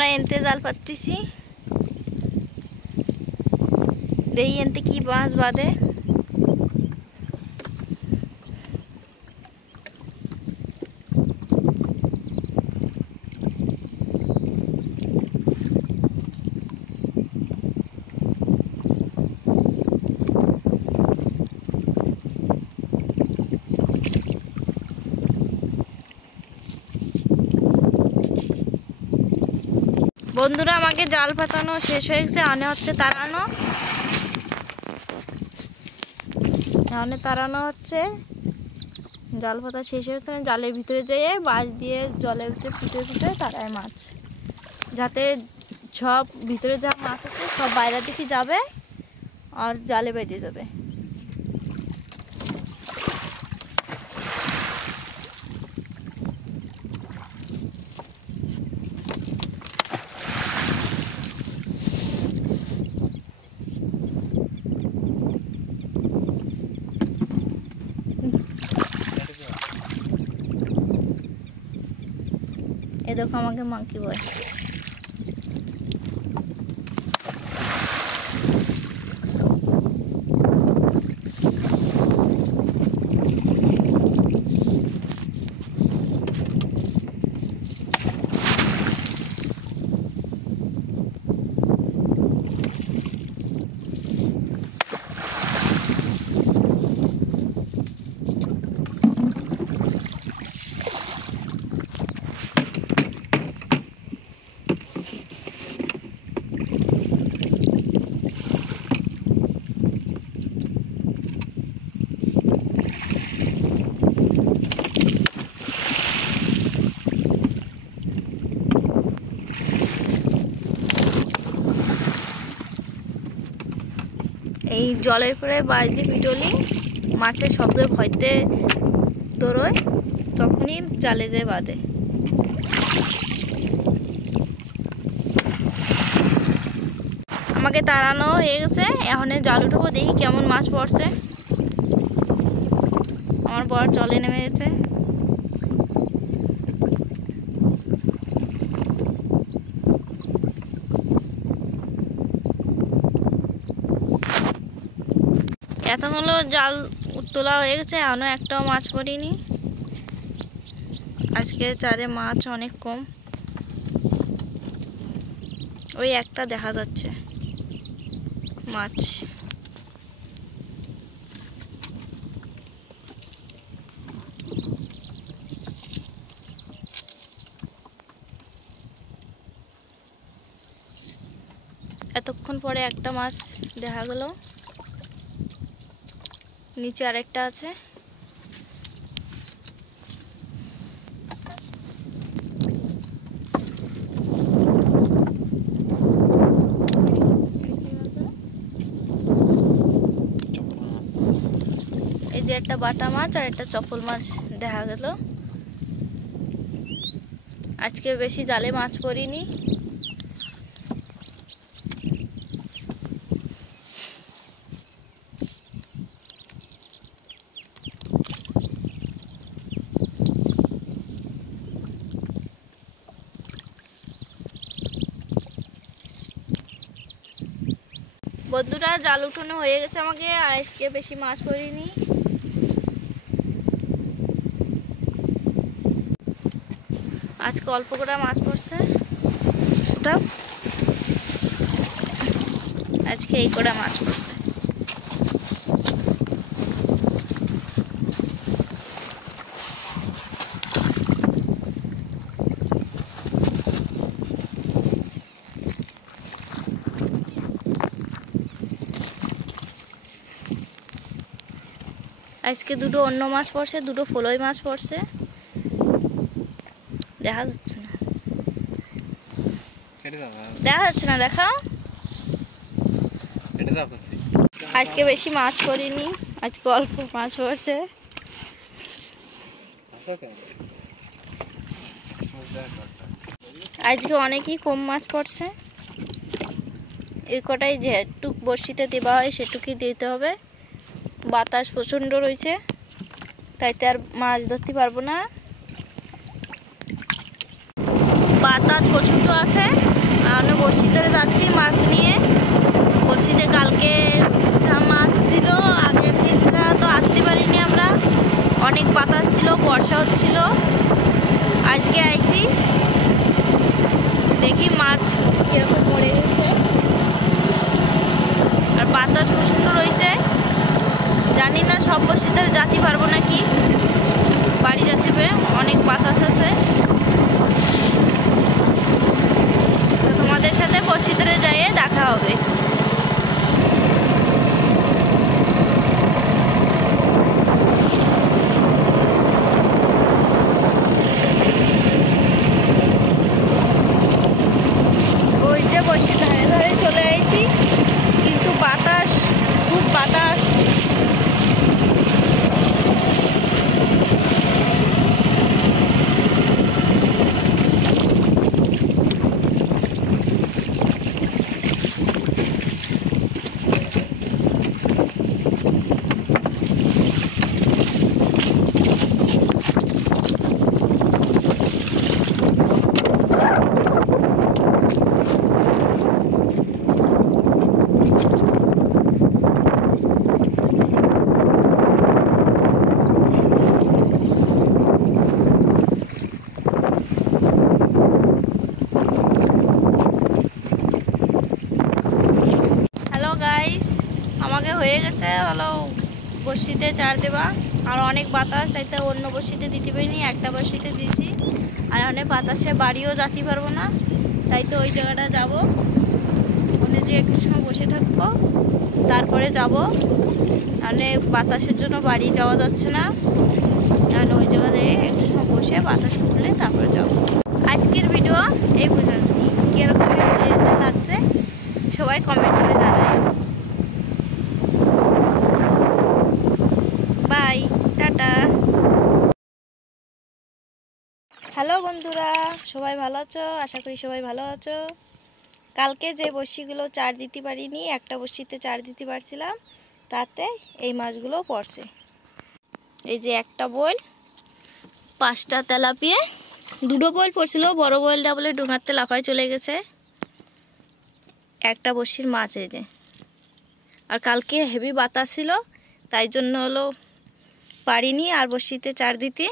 আমরা এনতে জাল পাততেছি, দেখি এনতে কি মাছ বাঁধে। বন্ধুরা আমাকে জাল পাতানো শেষ হয়ে গেছে, আনে হচ্ছে তাড়ানো। এখানে তাড়ানো হচ্ছে, জাল পাতা শেষ হয়ে গেছে। জালের ভিতরে যেয়ে বাঁশ দিয়ে জলের ভিতরে ফুটে ফুটে তাড়ায় মাছ, যাতে সব ভিতরে যা মাছ আছে সব বাইরের দিকে যাবে আর জালে বেঁধে যাবে। এ দেখো আমাকে মাংকি বয়। এই জলের পরে বাঁশ দিয়ে পিটলি মাছের শব্দ ভয়তে দৌড়োয়, তখনই জালে যায় বাঁধে। আমাকে তাড়ানো হয়ে গেছে, এখন জাল উঠাবো, দেখি কেমন মাছ পড়ছে। আমার বর জলে নেমে গেছে। এত হলো জাল তোলা হয়ে গেছে, এখনো একটাও মাছ পড়িনি। আজকে চারে মাছ অনেক কম, ওই একটা দেখা যাচ্ছে মাছ। এতক্ষণ পরে একটা মাছ দেখা গেল, নিচে আরেকটা আছে। এই যে একটা বাটা মাছ আর একটা চপল মাছ দেখা গেল। আজকে বেশি জালে মাছ পড়িনি। বন্ধুরা জাল উঠানো হয়ে গেছে আমাকে, আর আজকে বেশি মাছ পড়িনি। আজকে অল্প করে মাছ পড়ছে, আজকে এই করে মাছ পড়ছে। আজকে দুটো অন্য মাছ পড়ছে, দুটো ফলই মাছ পড়ছে, দেখা যাচ্ছে না, দেখা যাচ্ছে না, দেখাও। আজকে বেশি মাছ পড়িনি, আজকে অল্প মাছ পড়ছে। আজকে অনেকই কম মাছ পড়ছে। এই কটাই যেটুক বড়শিতে দেওয়া হয় সেটুকুই দিতে হবে। বাতাস প্রচণ্ড রয়েছে, তাইতে আর মাছ ধরতে পারবো না। বাতাস প্রচণ্ড আছে। আমি বড়শিতে যাচ্ছি মাছ নিয়ে। বড়শিতে কালকে যা মাছ ছিল, আগের দিনটা তো আসতে পারিনি আমরা, অনেক বাতাস ছিল, বর্ষা হচ্ছিল। আজকে আইছি, দেখি মাছ কিরকম পড়ে গেছে। আর বাতাস প্রচণ্ড রয়েছে, জানি না সব বড়শিতে যেতে পারবো নাকি, বাড়ি যেতে হবে, অনেক বাতাস আছে। তো তোমাদের সাথে বড়শিতে যাইয়ে দেখা হবে। ওই যে বড়শির ধারে ধারে চলে আইছি, কিন্তু বাতাস, খুব বাতাস। আমাকে হয়ে গেছে হলো বড়শিতে চার দেওয়া, আর অনেক বাতাস, তাই তো অন্য বড়শিতে দিতে পারিনি, একটা বড়শিতে দিয়েছি। আর অনেক বাতাসে বাড়িও যেতে পারবো না, তাই তো ওই জায়গাটা যাব, ওখানে যে একটু সময় বসে থাকবো, তারপরে যাব। তাহলে বাতাসের জন্য বাড়ি যাওয়া যাচ্ছে না, তাহলে ওই জায়গাতে একটু সময় বসে বাতাস উঠলে তারপরে যাব। আজকের ভিডিও এই পর্যন্তই। কীরকম প্লেসটা লাগছে সবাই কমেন্ট করে জানায়। By, tata. হ্যালো বন্ধুরা, সবাই ভালো আছো? আশা করি সবাই ভালো আছো। কালকে যে বড়শিগুলো চার দিতে পারিনি, একটা বড়শিতে চার দিতে পারছিলাম, তাতে এই মাছগুলো পড়ছে। এই যে একটা বোল, 5টা তেলাপিয়া, 2টো বোল পড়ছিল, বড় বোলটা বলে ডুঙাতে লাফায় চলে গেছে। একটা বড়শির মাছ এই যে। আর কালকে হেভি বাতাস ছিল, তাই জন্য হলো পারিনি আর বড়শিতে চার দিতে।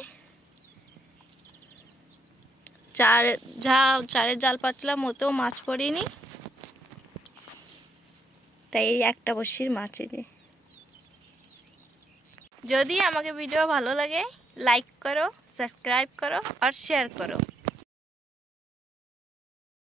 চারের জাল পাচ্ছিলাম, ওতেও মাছ পড়েনি, তাই এই একটা বড়শির মাছ এই যে। যদি আমাকে ভিডিও ভালো লাগে, লাইক করো, সাবস্ক্রাইব করো আর শেয়ার করো।